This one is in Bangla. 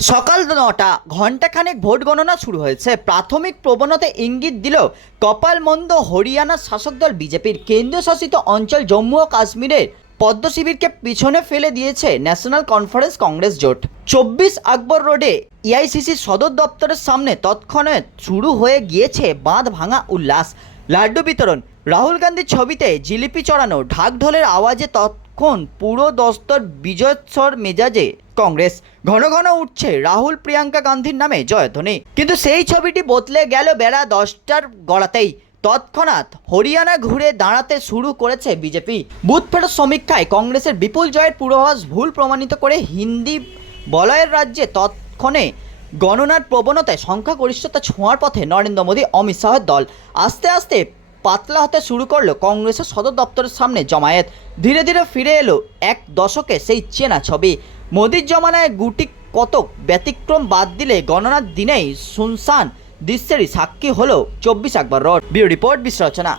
সকাল নটা, ঘণ্টাখানেক ভোট গণনা শুরু হয়েছে। প্রাথমিক প্রবণতা ইঙ্গিত দিল কপালমন্দ হরিয়ানার শাসক দল বিজেপির কেন্দ্রীয় শাসিত অঞ্চল জম্মু ও কাশ্মীরের পদ্ম শিবিরকে পিছনে ফেলে দিয়েছে ন্যাশনাল কনফারেন্স কংগ্রেস জোট। চব্বিশ আকবর রোডে এআইসিসি সদর দপ্তরের সামনে তৎক্ষণাৎ শুরু হয়ে গিয়েছে বাঁধ ভাঙা উল্লাস। লাড্ডু বিতরণ, রাহুল গান্ধীর ছবিতে জিলিপি চড়ানো, ঢাক ঢোলের আওয়াজে তৎক্ষণ পুরো দস্তর বিজয়োৎসর মেজাজে কংগ্রেস। ঘন ঘন উঠছে রাহুল প্রিয়াঙ্কা গান্ধীর নামে জয়ধ্বনি। কিন্তু সেই ছবিটি বদলে গেল বেলা দশটার গড়াতেই। তৎক্ষণাৎ হরিয়ানা ঘুরে দাঁড়াতে শুরু করেছে বিজেপি। বুথ ফেরত সমীক্ষায় কংগ্রেসের বিপুল জয়ের পূর্বাভাস ভুল প্রমাণিত করে হিন্দি বলয়ের রাজ্যে তৎক্ষণে গণনার প্রবণতায় সংখ্যাগরিষ্ঠতা ছোঁয়ার পথে নরেন্দ্র মোদী, অমিত শাহের দল। আস্তে আস্তে পাতলা হতে শুরু করল কংগ্রেসের সদর দপ্তরের সামনে জমায়েত। ধীরে ধীরে ফিরে এলো এক দশকে সেই চেনা ছবি। মোদীর জমানায় গুটি কতক ব্যতিক্রম বাদ দিলে গণনার দিনেই শুনশান দৃশ্যেরই সাক্ষী হলো চব্বিশ আকবর রোড। বিউ রিপোর্ট বিশ্লেষণা